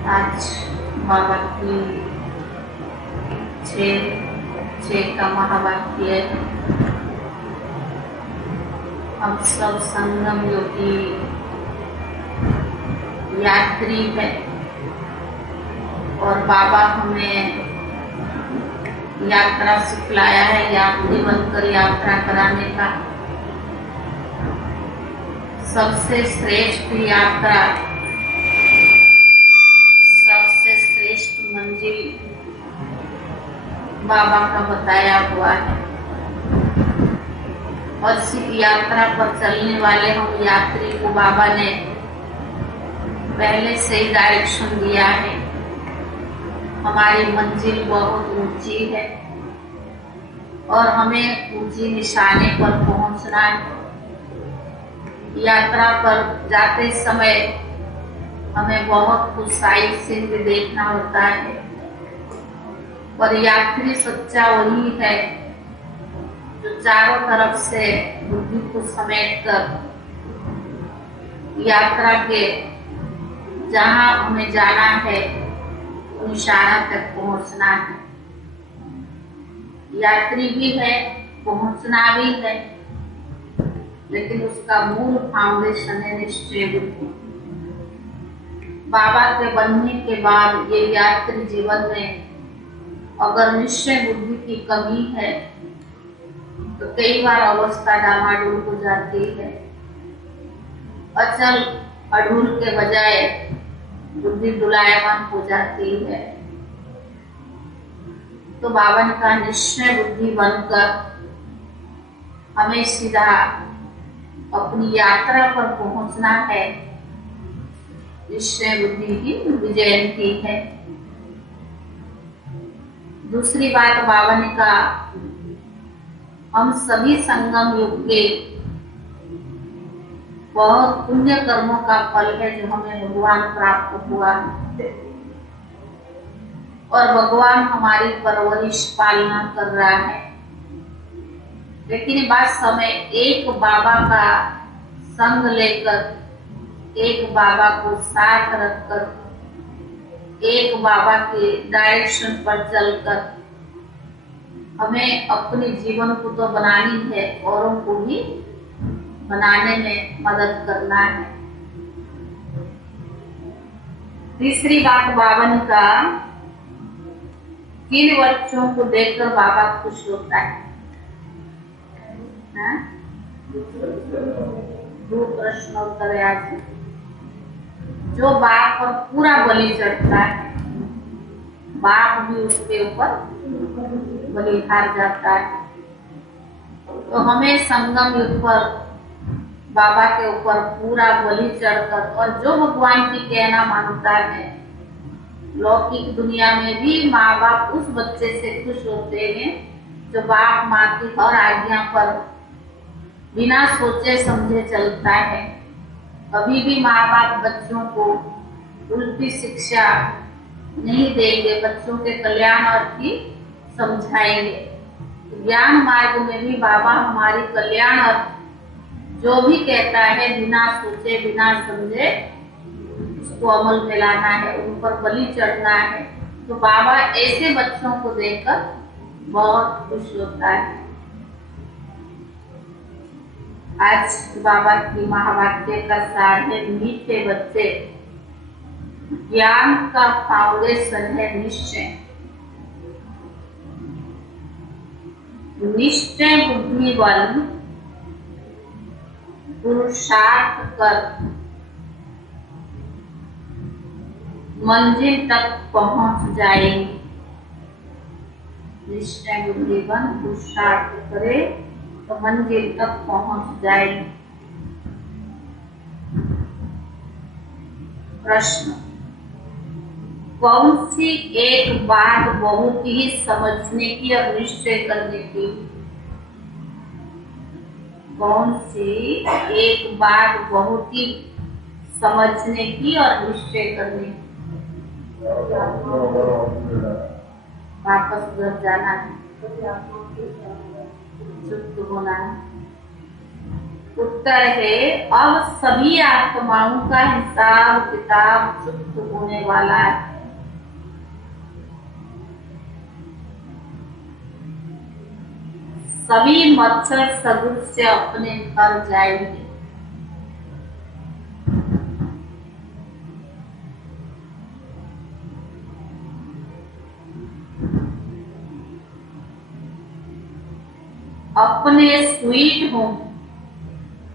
आज बाबा की छः का महावाक्य है। हम सब संगम योगी यात्री है और बाबा हमें यात्रा सिखलाया है, यात्री बनकर यात्रा कराने का। सबसे श्रेष्ठ यात्रा, सबसे श्रेष्ठ मंजिल बाबा का बताया हुआ है और इसी यात्रा पर चलने वाले हम यात्री को बाबा ने पहले से ही डायरेक्शन दिया है। हमारी मंजिल बहुत ऊंची है और हमें ऊंची निशाने पर पहुंचना है। यात्रा पर जाते समय हमें बहुत कुछ साइड सीन भी देखना होता है, पर यात्री सच्चा वही है जो चारों तरफ से बुद्धि को समेट कर यात्रा के जहां हमें जाना है निशाना तक पहुंचना है। यात्री भी है, पहुंचना भी है, लेकिन उसका मूल फाउंडेशन है निश्चय बुद्धि। बाबा के बनने के बाद ये यात्री जीवन में अगर निश्चय बुद्धि की कमी है तो कई बार अवस्था डामाडोल हो जाती है। अचल अड़ूल के बजाय बुद्धि दुलायमान हो जाती है। तो बाबा का निश्चय बुद्धि बनकर हमें सीधा अपनी यात्रा पर पहुंचना है। निश्चय बुद्धि की विजयंती है। दूसरी बात बाबा ने कहा, हम सभी संगम युग के बहुत पुण्य कर्मों का फल है जो हमें भगवान प्राप्त हुआ और भगवान हमारी परवरिश पालना कर रहा है। लेकिन ये बात समय एक बाबा का संग लेकर, एक बाबा को साथ रखकर, एक बाबा के डायरेक्शन पर चलकर हमें अपने जीवन को तो बनानी है, औरों को भी बनाने में मदद करना है। तीसरी बात बाबा ने कहा, किन बच्चों को देखकर बाबा खुश होता है? दो प्रश्न उत्तर आज। जो बाप पर पूरा बलि चढ़ता है, बाप भी उसके ऊपर बलि हार जाता है। तो हमें संगम युग पर बाबा के ऊपर पूरा बलि चढ़कर, और जो भगवान की कहना मानता है, लौकिक दुनिया में भी माँ बाप उस बच्चे से खुश होते हैं जो बाप माँ की हर आज्ञा पर बिना सोचे समझे चलता है। कभी भी माँ बाप बच्चों को उल्टी शिक्षा नहीं देंगे, बच्चों के कल्याण अर्थ की समझाएंगे। ज्ञान मार्ग में भी बाबा हमारी कल्याण अर्थ जो भी कहता है बिना सोचे बिना समझे उसको अमल में लाना है, उन पर बलि चढ़ना है। तो बाबा ऐसे बच्चों को देखकर बहुत खुश होता है। आज बाबा की महावाक्य का सार है, मीठे बच्चे, ज्ञान का फाउंडेशन है निश्चय। निश्चय बुद्धि बल पुरुषार्थ कर मंजिल तक पहुंच जाएंगे। निश्चय बुद्धि बल पुरुषार्थ करे तो मंजिल तक पहुंच जाएंगे। प्रश्न, कौन सी एक बात बहुत ही समझने की और निश्चय करने की? कौन सी एक बात बहुत ही समझने की और निश्चय करने की? वापस घर जाना है, चुप होना है। उत्तर है अब सभी आत्माओं का हिसाब किताब चुप्त होने वाला है। सभी मच्छर सदृश से अपने घर जाएंगे। अपने स्वीट होम,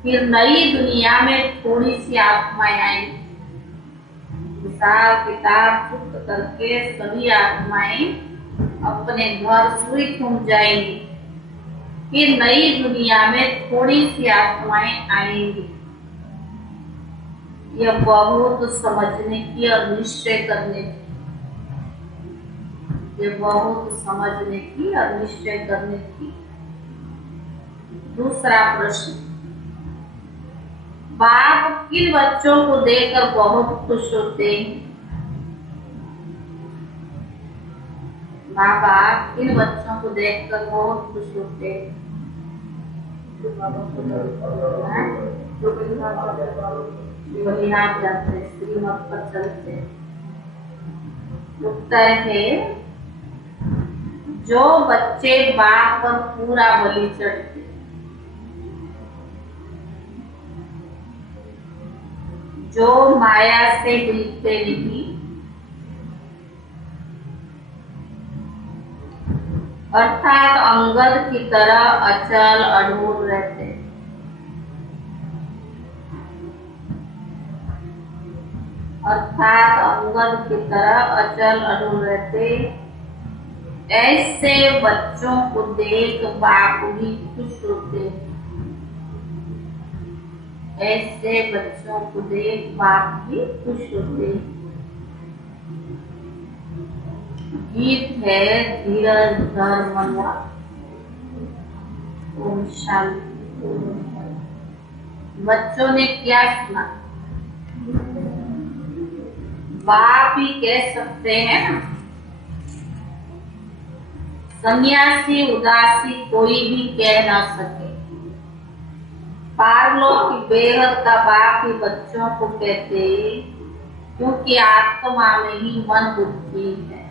फिर नई दुनिया में थोड़ी सी आत्माएं आएंगी। हिसाब किताब चुप्त करके सभी आत्माएं अपने घर स्वीट होम जाएंगी। फिर नई दुनिया में थोड़ी सी आत्माएं आएंगी। यह बहुत समझने की और निश्चय करने की, यह बहुत समझने की और निश्चय करने की। दूसरा प्रश्न, बाप किन बच्चों को देखकर बहुत खुश होते हैं? माँ बाप किन बच्चों को देखकर बहुत खुश होते हैं? बलिहार जाते, श्रीमत पर चलते। उत्तर है जो बच्चे बाप पर पूरा बलि चढ़ते, जो माया से हिलते नहीं, अर्थात अंगद की तरह अचल अडूर रहते। अर्थात अंगद की तरह अचल अडूर रहते। ऐसे बच्चों को देख बाप भी खुश होते। ऐसे बच्चों को देख बाप भी खुश होते। गीत है धीरज धर मनवा। ओम शांति। बच्चों ने क्या सुना? बाप ही कह सकते हैं ना। सन्यासी उदासी कोई भी कह ना सके। पारलोक की बेहद का बाप ही बच्चों को कहते, क्योंकि आत्मा में ही मन बुद्धि है।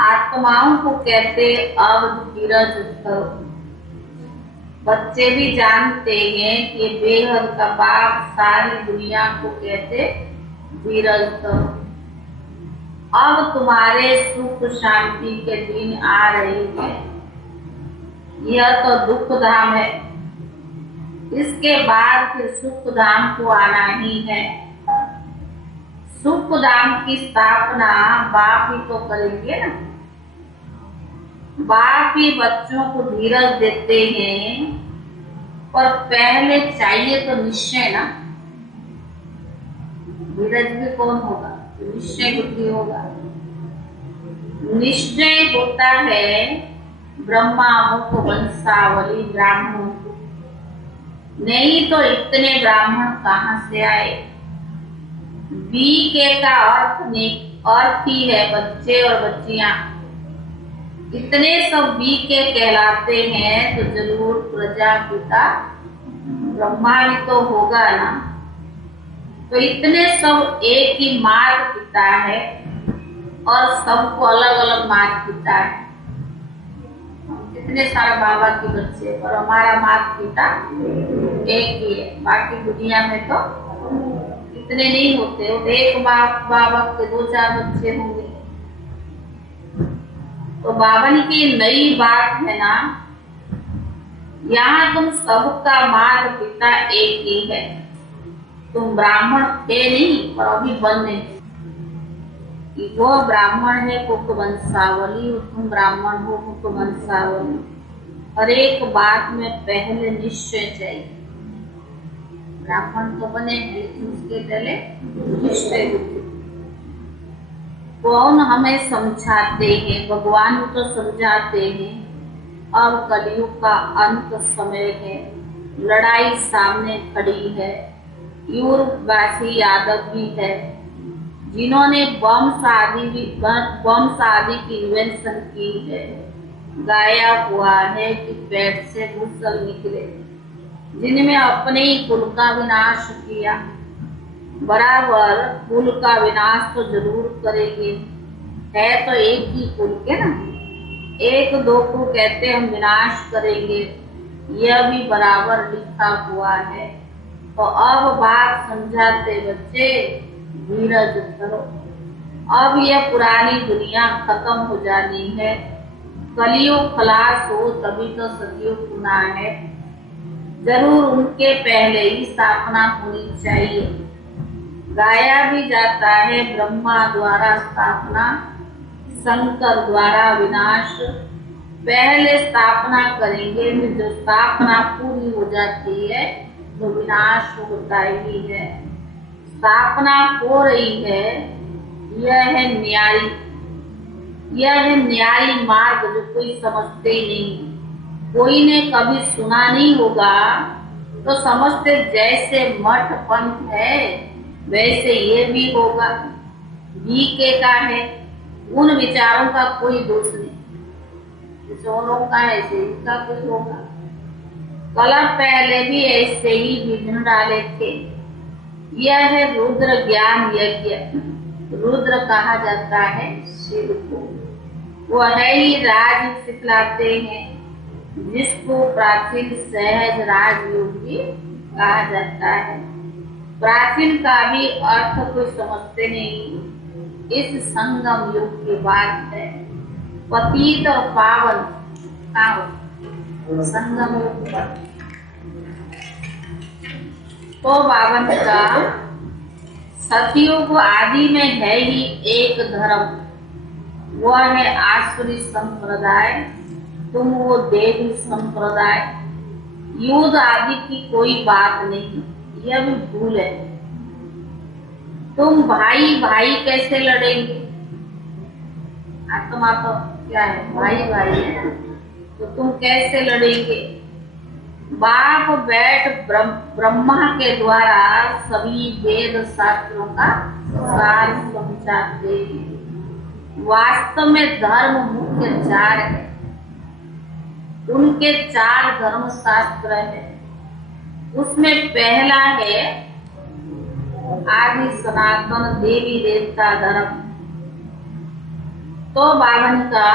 आत्माओं को कहते अब धीरज करो। बच्चे भी जानते हैं कि बेहद का बाप सारी दुनिया को कहते धीरज करो। अब तुम्हारे सुख शांति के दिन आ रहे हैं। यह तो दुख धाम है, इसके बाद फिर सुख धाम को आना ही है। सुख धाम की स्थापना बाप ही तो करेंगे ना। बाप ही बच्चों को धीरज देते हैं, पर पहले चाहिए तो निश्चय ना। धीरज भी कौन होगा? निश्चय बुद्धि होगा। निश्चय होता है ब्रह्मा मुख वंशावली ब्राह्मणों को, नहीं तो इतने ब्राह्मण कहाँ से आए? बीके का अर्थ ही है बच्चे और बच्चियां। इतने सब बीके कहलाते हैं तो जरूर प्रजापिता ब्रह्मा भी तो होगा ना। तो इतने सब एक ही माता पिता है और सबको अलग अलग माता पिता है। कितने सारे बाबा के बच्चे, पर हमारा माता पिता एक ही है। बाकी दुनिया में तो इतने नहीं होते। एक बाबा के 2-4 बच्चे होंगे। तो बावन की नई बात है ना, यहाँ तुम सबका माता पिता एक ही है। तुम ब्राह्मण थे नहीं, पर अभी बन नहीं। वो ब्राह्मण है मुख वंशावली, तुम ब्राह्मण हो मुख वंशावली। हर एक बात में पहले निश्चय चाहिए। ब्राह्मण तो बने, लेकिन उसके पहले निश्चय बुद्धि। कौन हमें समझाते हैं? भगवान तो समझाते हैं। अब कलयुग का अंत समय है, लड़ाई सामने खड़ी है। यूरोपवासी यादव भी है, जिन्होंने बम शादी की इन्वेंशन की है। गाया हुआ है कि पेट से घुसल निकले। जिनमें अपने ही कुल का विनाश किया। बराबर कुल का विनाश तो जरूर करेंगे, है तो एक ही कुल के ना। एक दो को कहते हम विनाश करेंगे, यह भी बराबर लिखा हुआ है। तो अब बात समझाते बच्चे, धीरज धरो। अब यह पुरानी दुनिया खत्म हो जानी है, कलयुग खलास हो तभी तो सतयुग होना है। जरूर उनके पहले ही स्थापना होनी चाहिए। गाया भी जाता है, ब्रह्मा द्वारा स्थापना, शंकर द्वारा विनाश। पहले स्थापना करेंगे, फिर जो स्थापना पूरी हो जाती है तो विनाश होता ही है। स्थापना हो रही है, यह है न्यायी, यह है न्यायी मार्ग जो कोई समझते नहीं। कोई ने कभी सुना नहीं होगा तो समझते जैसे मठ पंथ है वैसे ये भी होगा। बीके का है, उन विचारों का कोई दोष नहीं, सोनों का ऐसे इसका कोई होगा। कल पहले भी ऐसे ही विघ्न डाले थे। यह है रुद्र ज्ञान यज्ञ। रुद्र कहा जाता है शिव को, वह ही राज सिखलाते हैं, जिसको प्राचीन सहज राजयोग भी कहा जाता है। प्राचीन का भी अर्थ कोई समझते नहीं, इस संगम युग की बात है। पतित और पावन संगम युग पर तो बावन का सतयुग आदि में है ही एक धर्म, वह है आसुरी संप्रदाय, तुम वो देवी संप्रदाय। युद्ध आदि की कोई बात नहीं, यह भी भूल है। तुम भाई भाई कैसे लड़ेंगे? आत्मा तो क्या है, भाई भाई है, तो तुम कैसे लड़ेंगे? बाप बैठ ब्रह्मा के द्वारा सभी वेद शास्त्रों का सार समझाते हैं। वास्तव में धर्म मुख्य चार है, उनके चार धर्म शास्त्र है। उसमें पहला है आदि सनातन देवी देवता धर्म। तो बावन का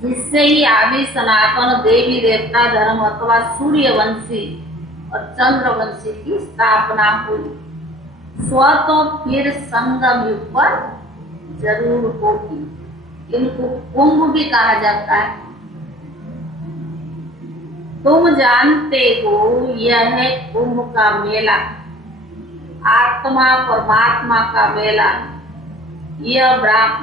जिससे ही आदि सनातन देवी देवता धर्म अथवा सूर्यवंशी और चंद्रवंशी की स्थापना हुई। स्व तो फिर संगम युग पर जरूर होगी। इनको कुंभ भी कहा जाता है। तुम जानते हो यह है कुंभ का मेला, आत्मा परमात्मा का मेला। यह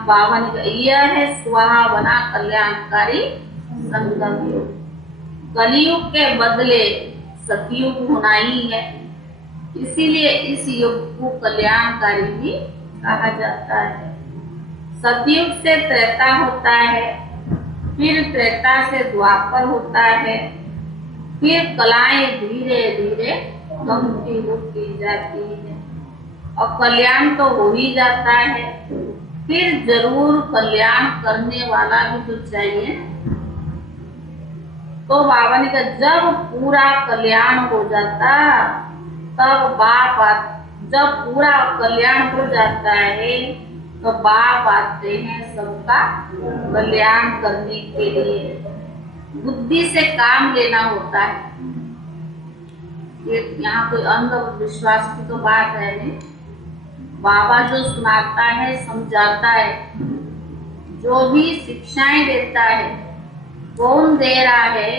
बावन, यह है सुहावना कल्याणकारी संगम युग। कलयुग के बदले सतयुग होना ही है, इसीलिए इस युग को कल्याणकारी भी कहा जाता है। सतयुग से त्रेता होता है, फिर त्रेता से द्वापर होता है, फिर कलाएं धीरे धीरे कमती होती जाती है और कल्याण तो हो ही जाता है। फिर जरूर कल्याण करने वाला भी तो चाहिए। तो बावन का जब पूरा कल्याण हो जाता तब जब पूरा कल्याण हो जाता है तो बाप आते हैं सबका कल्याण करने के लिए। बुद्धि से काम लेना होता है। ये यहाँ कोई अंधविश्वास की तो बात है नहीं। बाबा जो सुनाता है, समझाता है, जो भी शिक्षाएं देता है, कौन दे रहा है,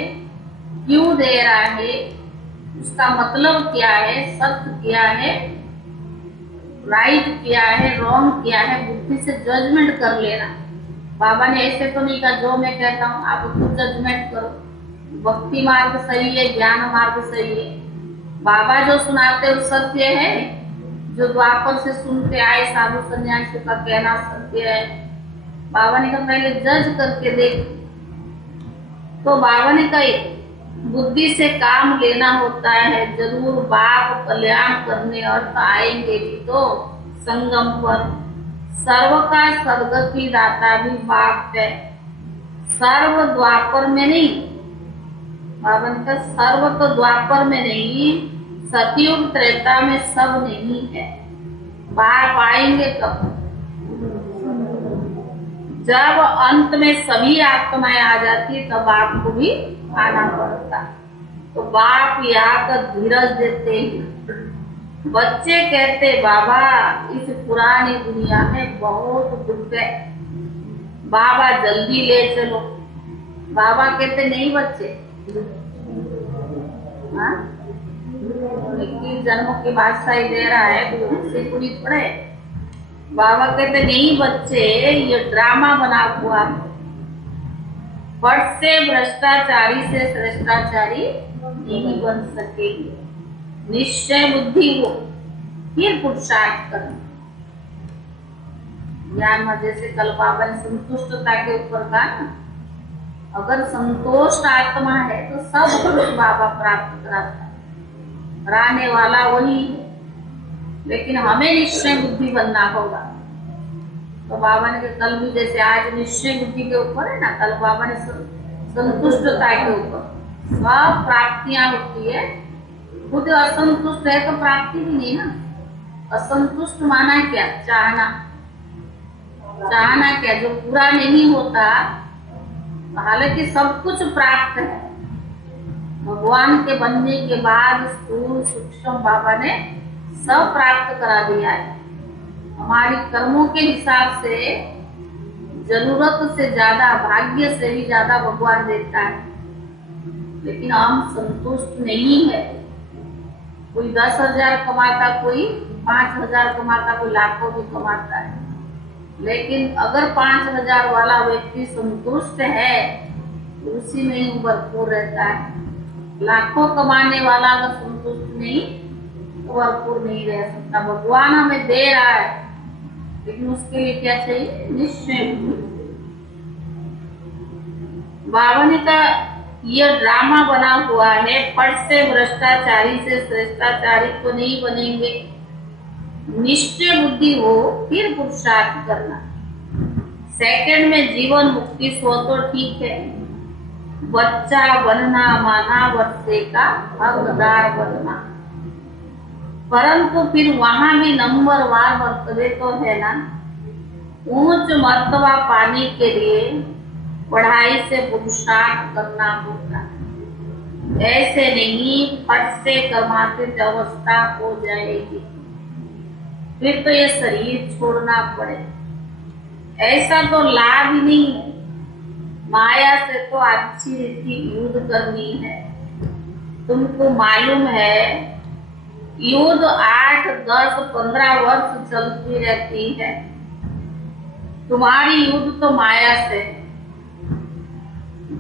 क्यों दे रहा है, उसका मतलब क्या है, सत्य क्या है, राइट क्या है, रॉन्ग क्या है, बुद्धि से जजमेंट कर लेना। बाबा ने ऐसे तो नहीं कहा जो मैं कहता हूँ आप उसको जजमेंट करो। भक्ति मार्ग सही है, ज्ञान मार्ग सही है। बाबा जो सुनाते वो सत्य है, जो द्वापर से सुनते आए साधु सन्यासी का कहना सत्य है। बाबा ने कहा पहले जज करके देख। तो बाबा ने कहा बुद्धि से काम लेना होता है। जरूर बाप कल्याण करने अर्थ आएंगे भी तो संगम पर। सर्व का सदगति दाता भी बाप है। सर्व द्वापर में नहीं, बाबा ने कहा सर्व तो द्वापर में नहीं, सतयुग त्रेता में सब नहीं है। बाप आएंगे कब? जब अंत में सभी आत्माएं आ जाती तब आपको भी आना पड़ता। तो बाप यहाँ का धीरज देते हैं। बच्चे कहते बाबा इस पुरानी दुनिया में बहुत दुख है, बाबा जल्दी ले चलो। बाबा कहते नहीं बच्चे, 21 जन्मों की बादशाही दे रहा है तो उससे पूरी पड़े। बाबा कहते नहीं बच्चे, ये ड्रामा बना हुआ है। फट से भ्रष्टाचारी से श्रेष्ठाचारी नहीं बन सकेगी। निश्चय बुद्धि हो, फिर पुरुषार्थ करना। ज्ञान में जैसे कल बाबा ने संतुष्टता के ऊपर कहा ना, अगर संतोष आत्मा है तो सब कुछ बाबा प्राप्त कराता है, कराने वाला वही है। लेकिन हमें निश्चय बुद्धि बनना होगा। तो बाबा ने कल भी जैसे आज निश्चय बुद्धि के ऊपर है ना, कल बाबा ने संतुष्टता के ऊपर सब प्राप्तियां होती है। खुद असंतुष्ट है तो प्राप्ति भी नहीं ना। असंतुष्ट माना क्या? चाहना। चाहना क्या? जो पूरा नहीं होता, हालांकि सब कुछ प्राप्त है। भगवान के बनने के बाद स्थूल सूक्ष्म बाबा ने सब प्राप्त करा दिया है। हमारी कर्मों के हिसाब से जरूरत से ज्यादा, भाग्य से भी ज्यादा भगवान देता है। लेकिन हम संतुष्ट नहीं है। कोई 10,000 कमाता, कोई 5,000 कमाता, कोई लाखों भी कमाता है। लेकिन अगर 5,000 वाला व्यक्ति संतुष्ट है तो उसी में ही भरपूर रहता है। लाखों कमाने वाला अगर संतुष्ट नहीं तो भरपूर नहीं रह सकता। भगवान हमें दे रहा है, लेकिन उसके लिए क्या चाहिए? निश्चय। बाबा ने कहा यह ड्रामा बना हुआ है, पट से भ्रष्टाचारी से श्रेष्ठाचारी तो नहीं बनेंगे। निश्चय बुद्धि हो, फिर पुरुषार्थ करना। सेकंड में जीवन मुक्ति सो तो ठीक है, बच्चा बनना माना वर्षे का हकदार बनना, परंतु फिर वहां भी नंबरवार मर्तबे तो है ना। ऊंच मर्तबा पाने के लिए पढ़ाई से पुरुषार्थ करना होता है। ऐसे नहीं फट से कमाते अवस्था हो जाएगी, फिर तो ये शरीर छोड़ना पड़े। ऐसा तो लाभ ही नहीं है। माया से तो अच्छी रीति युद्ध करनी है। तुमको मालूम है युद्ध 8, 10, 15 वर्ष चलती रहती है। तुम्हारी युद्ध तो माया से।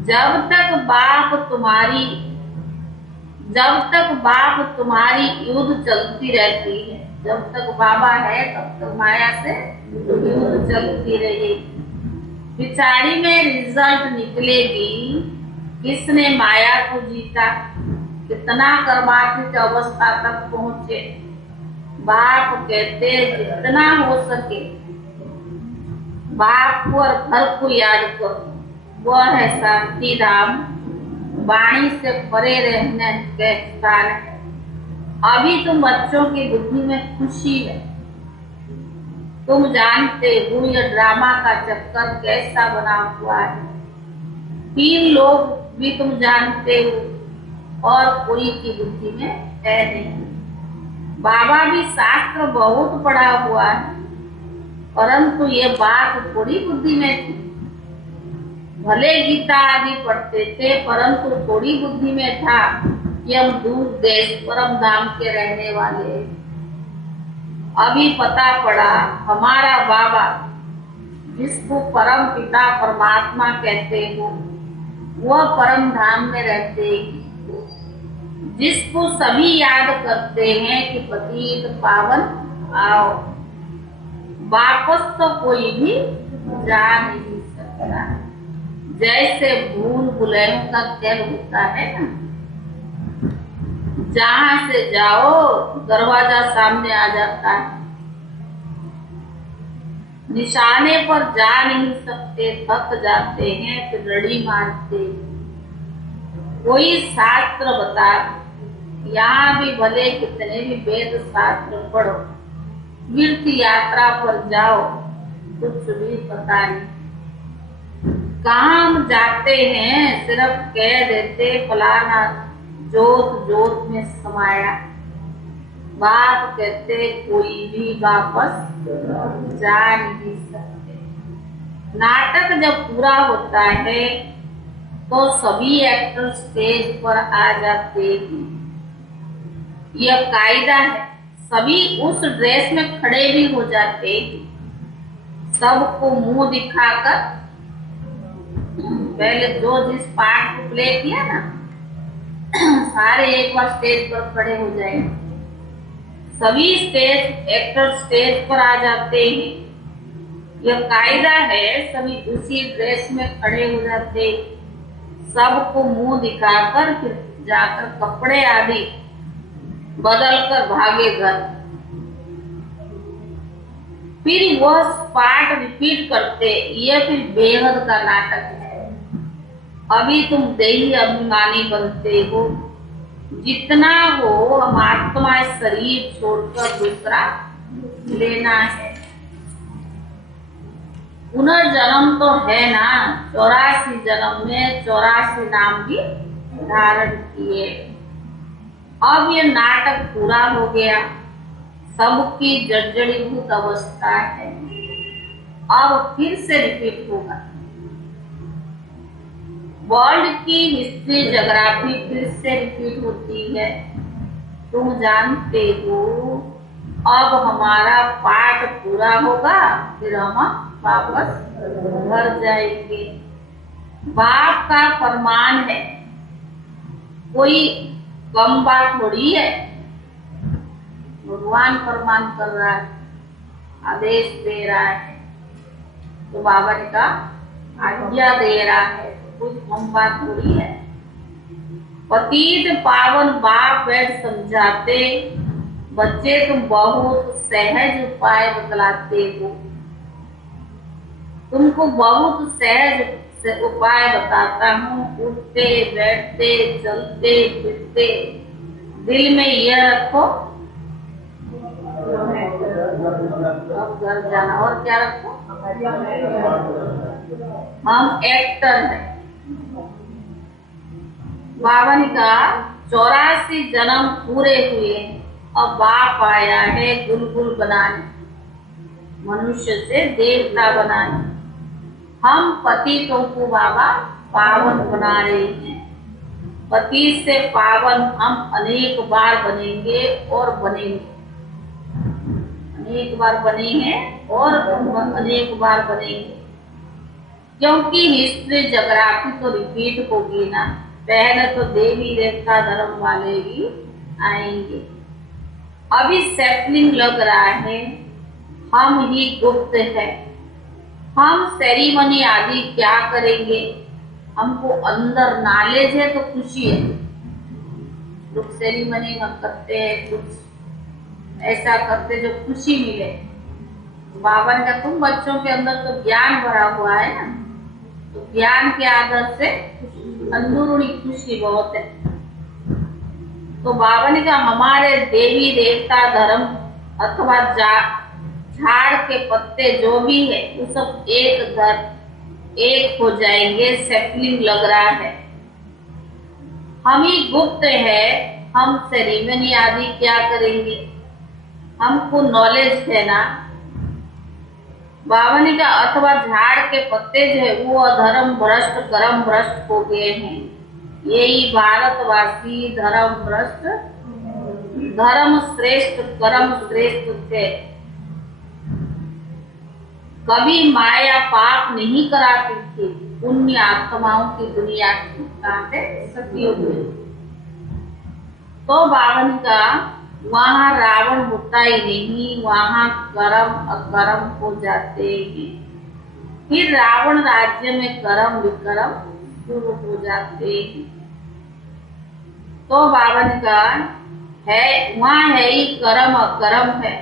जब तक बाप तुम्हारी युद्ध चलती रहती है, जब तक बाबा है तब तक माया से युद्ध चलती रहेगी। बिचारी में रिजल्ट निकलेगी किसने माया को जीता, कितना कर्मातीत अवस्था तक पहुंचे। बाप कहते जितना हो सके बाप को और घर को याद करो, वह है शांति धाम, वाणी से परे रहने के स्थान है। अभी तुम बच्चों की बुद्धि में खुशी है। तुम जानते हो यह ड्रामा का चक्कर कैसा बना हुआ है। 3 लोग भी तुम जानते हो और कोई की बुद्धि में है नहीं। बाबा भी शास्त्र बहुत पढ़ा हुआ है, परंतु ये बात थोड़ी बुद्धि में थी। भले गीता आदि पढ़ते थे, परंतु थोड़ी बुद्धि में था कि हम दूर देश परम धाम के रहने वाले। अभी पता पड़ा हमारा बाबा जिसको परम पिता परमात्मा कहते हो, वह परम धाम में रहते हैं। जिसको सभी याद करते हैं कि पतित पावन आओ, वापस तो कोई भी जा नहीं सकता। जैसे भूल भुलैयों का खेल होता है ना, जहां से जाओ दरवाजा सामने आ जाता है। निशाने पर जा नहीं सकते, थक जाते हैं, फिर रड़ी मारते। कोई शास्त्र बता, यहाँ भी भले कितने भी वेद शास्त्र पढ़ो, तीर्थ यात्रा पर जाओ, कुछ भी पता नहीं। कहाँ हम जाते हैं, सिर्फ कह देते फलाना जोत जोत में समाया। बाप कहते कोई भी वापस जा नहीं सकते। नाटक जब पूरा होता है तो सभी एक्टर स्टेज पर आ जाते हैं। यह कायदा है। सभी उस ड्रेस में खड़े भी हो जाते हैं। सबको मुंह दिखाकर, पहले जो जिस पार्ट को प्ले किया ना, सारे एक बार स्टेज पर खड़े हो जाएंगे। सभी एक्टर स्टेज पर आ जाते हैं। यह कायदा है। सभी उसी ड्रेस में खड़े हो जाते, सबको मुंह दिखाकर फिर जाकर कपड़े आदि बदल कर भागे घर। फिर वह पार्ट रिपीट करते। यह फिर बेहद का नाटक है। अभी तुम देही अभिमानी बनते हो। जितना हो हम आत्मा शरीर छोड़कर दूसरा लेना है। पुनर्जन्म तो है ना, 84 जन्म में 84 नाम भी धारण किए। अब ये नाटक पूरा हो गया। सबकी जर्जरीभूत अवस्था है। अब फिर से रिपीट होगा। वर्ल्ड की हिस्ट्री ज्योग्राफी फिर से रिपीट होती है। तुम जानते हो अब हमारा पाठ पूरा होगा, फिर हम वापस घर जाएंगे। बाप का फरमान है, कोई कम बात थोड़ी है। भगवान फरमान कर रहा है, आदेश दे रहा है, तो बाबा ने कहा आज्ञा दे रहा है, कुछ कम बात थोड़ी है। पतित पावन बाप बैठ समझाते, बच्चे तुम बहुत सहज उपाय बतलाते हो। तुमको बहुत सहज उपाय बताता हूँ। उठते बैठते चलते फिरते दिल में यह रखो, अब घर जाना। और क्या रखो? हम एक्टर हैं। बाबा ने कहा 84 जन्म पूरे हुए, अब बाप आया है गुलगुल बनाने, मनुष्य से देवता बनाने। हम पतितों को बाबा पावन बना रहे हैं। पति से पावन हम अनेक बार बनेंगे और बनेंगे। अनेक बार बने हैं और अनेक बार बनेंगे, क्योंकि हिस्ट्री ज्योग्राफी तो रिपीट होगी ना। पहले तो देवी देवता धर्म वाले ही आएंगे। अभी सेटलिंग लग रहा है, हम ही गुप्त है। हम सेरेमनी आदि क्या करेंगे? हमको अंदर नॉलेज है तो खुशी है। लोग सेरेमनी हम करते हैं, कुछ ऐसा करते जो खुशी मिले। बाबा ने कहा तुम बच्चों के अंदर तो ज्ञान भरा हुआ है ना, तो ज्ञान के आदर से अंदरूनी खुशी बहुत है। तो बाबा ने कहा हमारे देवी देवता धर्म अथवा झाड़ के पत्ते जो भी है वो सब एक हो जाएंगे। सेटलिंग लग रहा है। हम ही गुप्त है, हम सेरेमनी आदि क्या करेंगे? हमको नॉलेज है ना। बाबा ने कहा अथवा झाड़ के पत्ते जो है वो अधर्म भ्रष्ट कर्म भ्रष्ट हो गए हैं। यही भारतवासी धर्म भ्रष्ट, धर्म श्रेष्ठ कर्म श्रेष्ठ थे। कभी माया पाप नहीं कराती थी। पुण्य आत्माओं की दुनिया से सतयुग में। तो बाबा ने कहा वहाँ रावण होता ही नहीं, वहाँ कर्म अकर्म हो जाते हैं। फिर रावण राज्य में कर्म विकर्म शुरू हो जाते हैं। तो बाबा ने कहा है वहाँ है ही कर्म अकर्म है,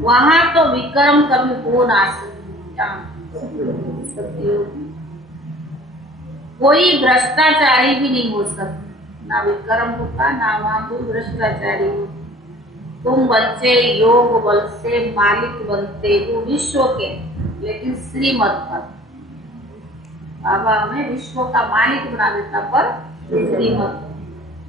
वहाँ तो विकर्म कभी हो ना सकता। कोई भ्रष्टाचारी भी नहीं हो सकता। ना विक्रम होता, ना वहां कोई भ्रष्टाचारी हो। तुम बच्चे योग बल से मालिक बनते हो विश्व के, लेकिन श्रीमत पर। बाबा हमें विश्व का मालिक बना देता, पर श्रीमत।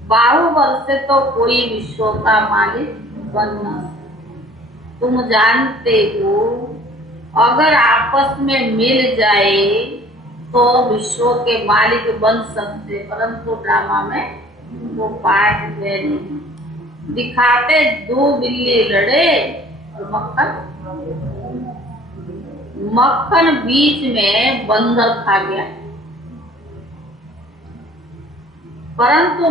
बाहुबल से तो कोई विश्व का मालिक बन न सकता। तुम जानते हो अगर आपस में मिल जाए तो विश्व के मालिक बन सकते, परंतु ड्रामा में वो पार्ट है नहीं। दिखाते दो बिल्ली लड़े और मक्खन बीच में बंदर खा गया, परंतु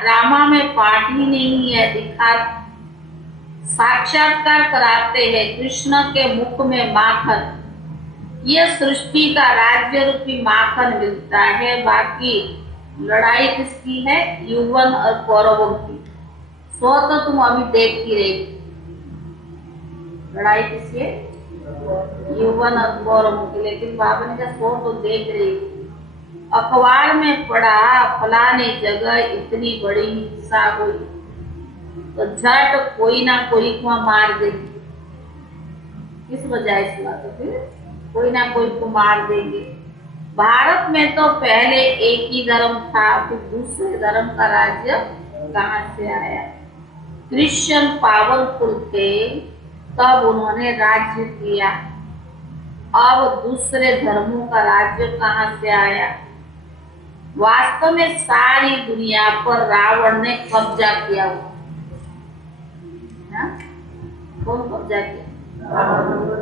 ड्रामा में पार्ट ही नहीं है। साक्षात्कार कराते हैं कृष्ण के मुख में माखन, ये सृष्टि का राज्य रूपी माखन मिलता है। बाकी लड़ाई किसकी है? युवन और कौरवों की। सो तो तुम अभी देख ही रही, लड़ाई किसकी है? युवन और कौरवों की। लेकिन बाबा ने कहा सो तो देख रही, अखबार में पड़ा फलाने जगह इतनी बड़ी हिंसा हुई, तो झट कोई ना कोई को मार देगी। किस वजह से? तो फिर कोई ना कोई को मार देंगे। भारत में तो पहले एक ही धर्म था, फिर दूसरे धर्म का राज्य कहाँ से आया? क्रिश्चियन पावरफुल थे, तब उन्होंने राज्य किया। अब दूसरे धर्मों का राज्य कहाँ से आया? वास्तव में सारी दुनिया पर रावण ने कब्जा किया हुआ। कौन कब्जा किया?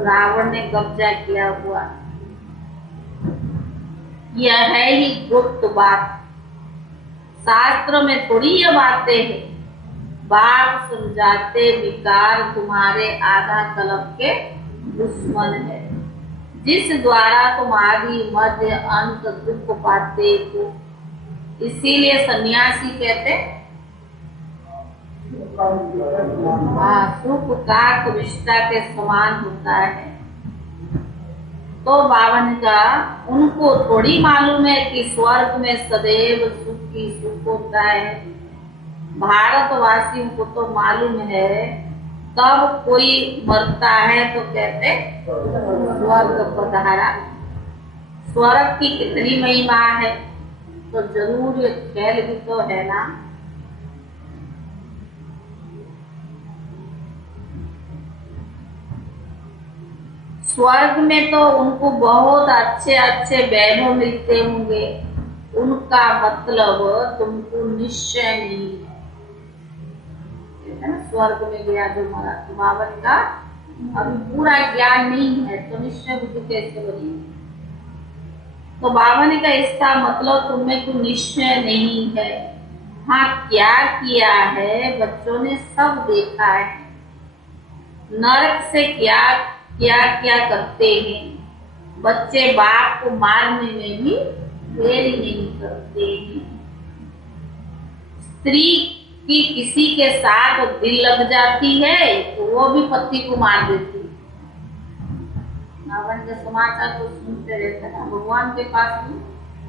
रावण ने कब्जा किया हुआ। यह है ही गुप्त बात, शास्त्र में थोड़ी ये बातें हैं। बाप समझाते विकार तुम्हारे आधा कल्प के दुश्मन है, जिस द्वारा तुम आदि मध्य अंत दुख पाते हो। इसीलिए सन्यासी कहते सुख काक विष्टा के समान होता है। तो बावन का उनको थोड़ी मालूम है कि स्वर्ग में सदैव सुख ही सुख होता है। भारतवासियों को तो मालूम है, तब कोई मरता है तो कहते स्वर्ग पधारा। स्वर्ग की कितनी महिमा है, तो जरूर ये खेल भी तो है ना। स्वर्ग में तो उनको बहुत अच्छे अच्छे वैभव मिलते होंगे, उनका मतलब तुमको निश्चय नहीं है ना। स्वर्ग में गया जो मरा, तो बाबा का अभी पूरा ज्ञान नहीं है, तो निश्चय बुद्धि कैसे बनी? तो बाबा ने कहा इसका मतलब तुम्हें कोई निश्चय नहीं है। हाँ, क्या किया है बच्चों ने सब देखा है। नरक से क्या क्या क्या करते हैं बच्चे, बाप को मारने में भी देरी नहीं करते हैं। स्त्री की किसी के साथ दिल लग जाती है तो वो भी पति को मार देती है। रावण के समाचार तो सुनते रहते हैं, भगवान के पास भी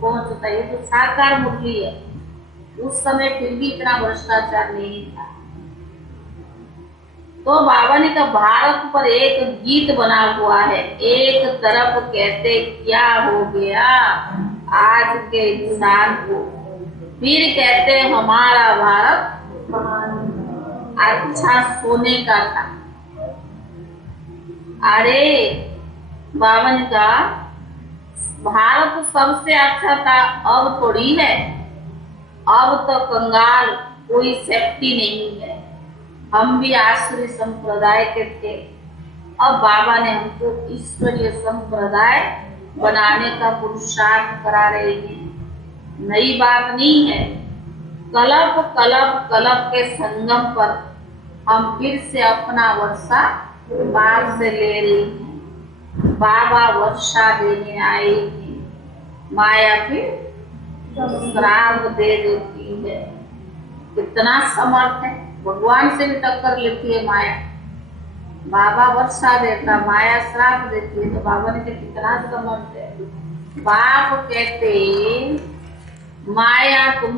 पहुंचता है। ये तो साकार मुरली है, उस समय फिर भी इतना भ्रष्टाचार नहीं था। तो बाबा ने कहा भारत पर एक गीत बना हुआ है। एक तरफ कहते क्या हो गया आज के इंसान को, फिर कहते हमारा भारत अच्छा सोने का था। अरे बाबा ने कहा भारत सबसे अच्छा था, अब थोड़ी है। अब तो कंगाल, कोई सेफ्टी नहीं है। हम भी आश्रय संप्रदाय के थे, अब बाबा ने हमको ईश्वरीय संप्रदाय बनाने का पुरुषार्थ करा रहे हैं। नई बात नहीं है। कलप कलप कलप के संगम पर हम फिर से अपना वर्षा बाप से ले रहे हैं। बाबा वर्षा देने आए हैं, माया फिर श्राप दे देती है। कितना समर्थ है, भगवान से भी टक्कर लेती है माया। बाबा वर्षा देता, माया श्राप देती है। तो बाबा ने कितना समर्थ है। बाप कहते माया तुम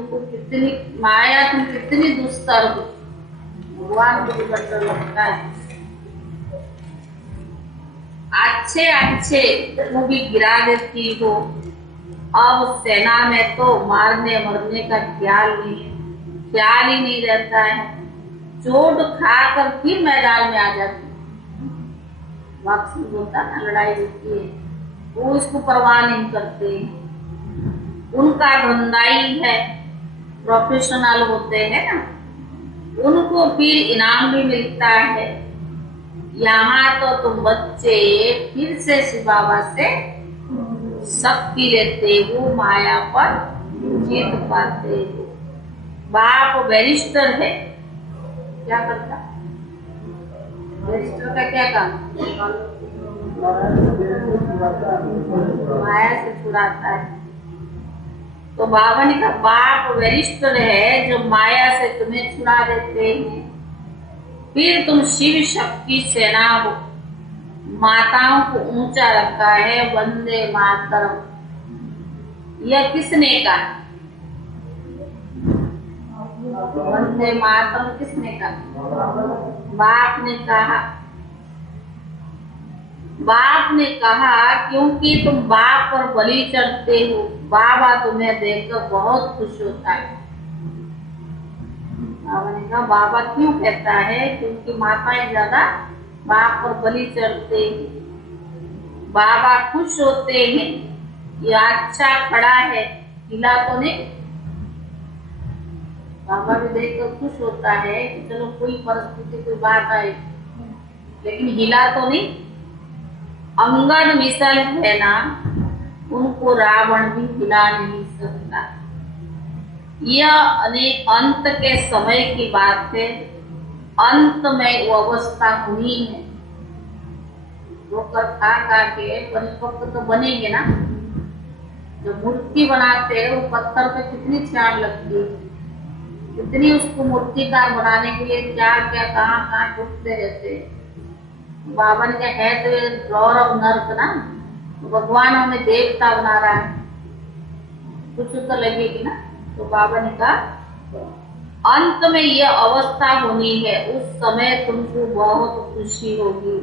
कितनी दुस्तर हो। भगवान को भी डर लगता है। अच्छे अच्छे को भी गिरा देती हो। अब सेना में तो मारने मरने का ख्याल ही नहीं रहता है। चोट खाकर फिर मैदान में आ जाती। वापसी बोलता ना, लड़ाई होती है, वो इसको परवाह नहीं करते। उनका धंधाई है, प्रोफेशनल होते हैं ना, उनको फिर इनाम भी मिलता है। यहाँ तो तुम बच्चे फिर से शिव बाबा से शक्ति लेते हो, माया पर जीत पाते हो। बाप बैरिस्टर है, क्या करता? बैरिस्टर का क्या काम? माया से छुड़ाता है। तो बाबा ने कहा बाप बैरिस्टर है जो माया से तुम्हें छुड़ा देते हैं। फिर तुम शिव शक्ति सेना हो। माताओं को ऊंचा रखा है, वंदे मातरम। यह किसने कहा? वंदे मातरम किसने कहा? बाप ने कहा। बाप ने कहा क्योंकि तुम बाप पर बलि चढ़ते हो, बाबा तुम्हें देखकर बहुत खुश होता है। बाबा ने कहा बाबा क्यों कहता है? क्योंकि माताएं ज्यादा बाप पर बलि चढ़ते हैं। बाबा खुश होते हैं, ये अच्छा खड़ा है, हिला तो नहीं। बाबा भी देखकर खुश होता है कि चलो कोई परिस्थिति कोई बात आए, लेकिन हिला तो नहीं। अंगद मिसल है ना, उनको रावण भी हिला नहीं सकता। यह अंत के समय की बात है। अंत में वो अवस्था हुई है। रोकर खा के परिपक्व तो बनेंगे ना। जो मूर्ति बनाते हैं वो पत्थर पे कितनी छान लगती है, कितनी उसको मूर्तिकार बनाने के लिए क्या क्या कहाँ टूटते रहते हैं। बाबा ने कहा है तो फ्लोर ऑफ नर्क ना, तो भगवान हमें देवता बना रहा है, कुछ तो लगेगी ना। तो बाबा ने कहा अंत में यह अवस्था होनी है, उस समय तुमको बहुत खुशी होगी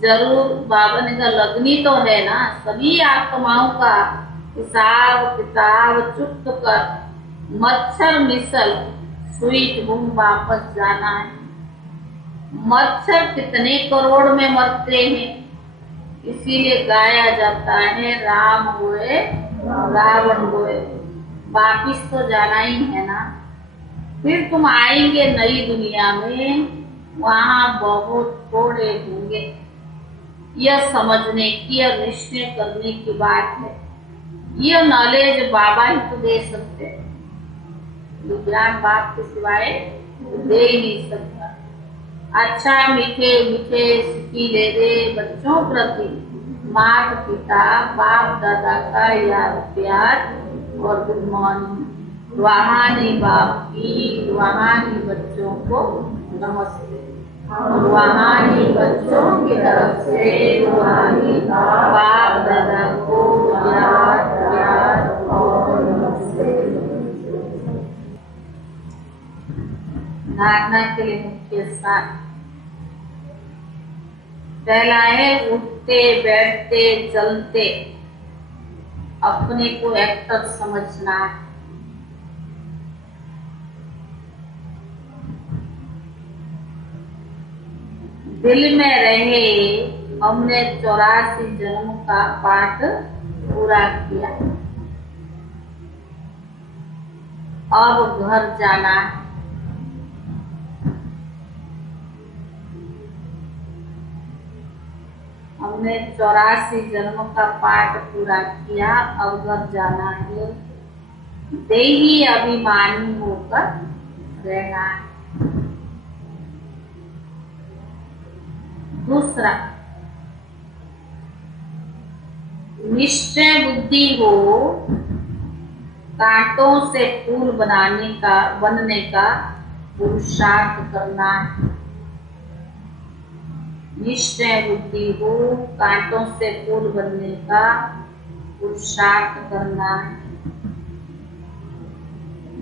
जरूर। बाबा ने कहा लगनी तो है ना, सभी आत्माओं का हिसाब किताब चुप कर मच्छर मिसल स्वीट होम वापस जाना है। मच्छर कितने करोड़ में मरते हैं, इसीलिए गाया जाता है राम होए रावण होए, वापिस तो जाना ही है ना। फिर तुम आएंगे नई दुनिया में, वहां बहुत थोड़े होंगे। यह समझने की, यह निश्चय करने की बात है। यह नॉलेज बाबा ही तो दे सकते हैं, ज्ञान बाप के सिवाय दे ही नहीं सकता। अच्छा मीठे मीठे सिक्की दे बच्चों प्रति माता पिता बाप दादा का याद प्यार और गुड मॉर्निंग। रूहानी बाप की रूहानी बच्चों को नमस्ते। रूहानी बच्चों की तरफ से रूहानी बाप दादा को याद प्यार और नमस्ते। धारणा के लिए मुख्य सार पहला है उठते बैठते चलते अपने को एक्टर समझना। दिल में रहे हमने 84 जन्म का पाठ पूरा किया, अब घर जाना है। हमने 84 जन्म का पाठ पूरा किया, अब घर जाना है। देही अभिमानी होकर रहना है। दूसरा निश्चय बुद्धि हो, कांटों से फूल बनने का पुरुषार्थ करना है। निश्चय बुद्धि हो, कांटों से फूल बनने का पुरुषार्थ करना है।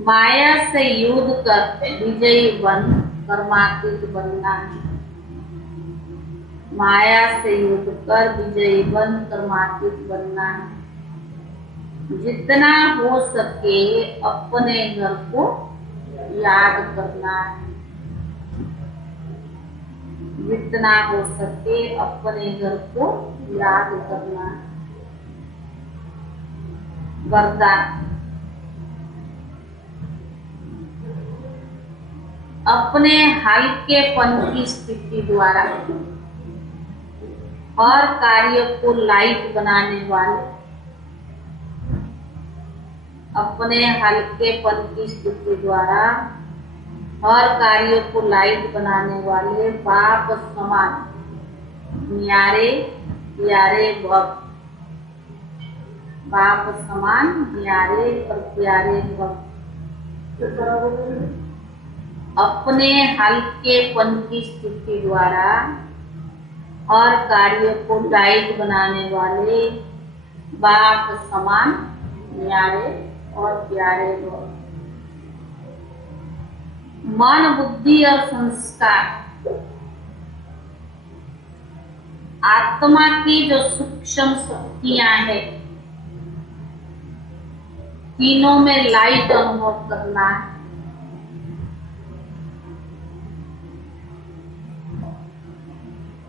माया से युद्ध कर विजयी बन कर्मातीत बनना है। माया से युद्ध कर विजयी बन कर्मातीत बनना है। जितना हो सके अपने घर को याद करना है। जितना हो सके अपने घर को याद करना है। वरदान। अपने हल्केपन की स्थिति द्वारा हर कार्य को लाइट बनाने वाले, अपने हल्केपन की स्थिति द्वारा हर कार्य को लाइट बनाने वाले बाप समान न्यारे प्यारे भक्त, बाप समान न्यारे और प्यारे भक्त। अपने हल्केपन की स्थिति द्वारा हर कार्य को लाइट बनाने वाले बाप समान न्यारे और प्यारे भक्त। मन, बुद्धि और संस्कार आत्मा की जो सूक्ष्म शक्तियां हैं, तीनों में लाइट अनुभव करना है।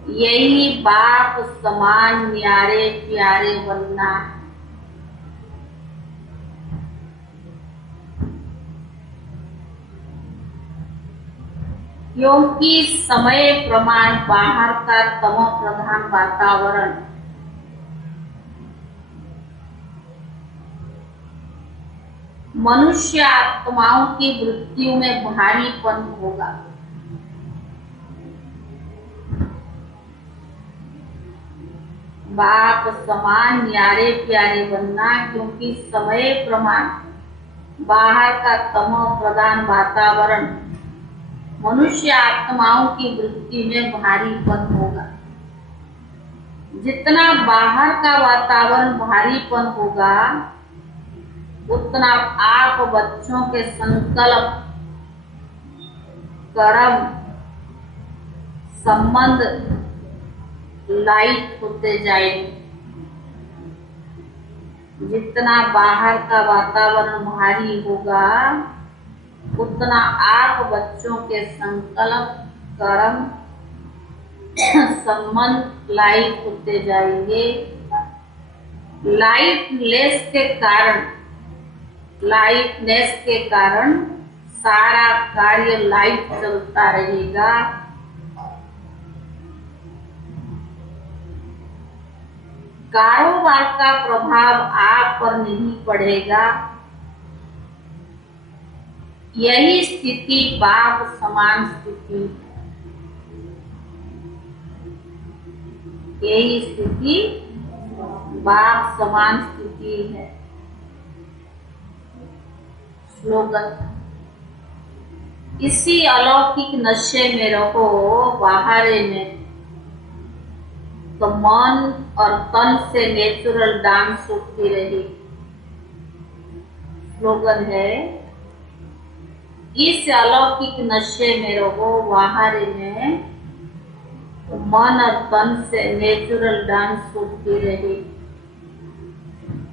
यही बाप समान न्यारे प्यारे बनना है। क्योंकि समय प्रमाण बाहर का तमो प्रधान वातावरण मनुष्य आत्माओं की वृत्तियों में भारीपन होगा। बाप समान न्यारे प्यारे बनना, क्योंकि समय प्रमाण बाहर का तमो प्रधान वातावरण मनुष्य आत्माओं की वृत्ति में भारीपन होगा। जितना बाहर का वातावरण भारीपन होगा, उतना आप बच्चों के संकल्प, कर्म, संबंध लाइट होते जाएंगे। जितना बाहर का वातावरण भारी होगा, उतना आप बच्चों के संकल्प, कर्म, संबंध लाइट होते जाएंगे। लाइटनेस के कारण सारा कार्य लाइट चलता रहेगा। कारोबार का प्रभाव आप पर नहीं पड़ेगा। यही स्थिति बाप समान स्थिति है। यही स्थिति बाप समान स्थिति है। स्लोगन। इसी अलौकिक नशे में रहो, बाहरे में तो मन और तन से नेचुरल डांस होती रही। स्लोगन है, इस अलौकिक नशे में रहो, बाहरे में तो मन और तन से नेचुरल डांस होती रही।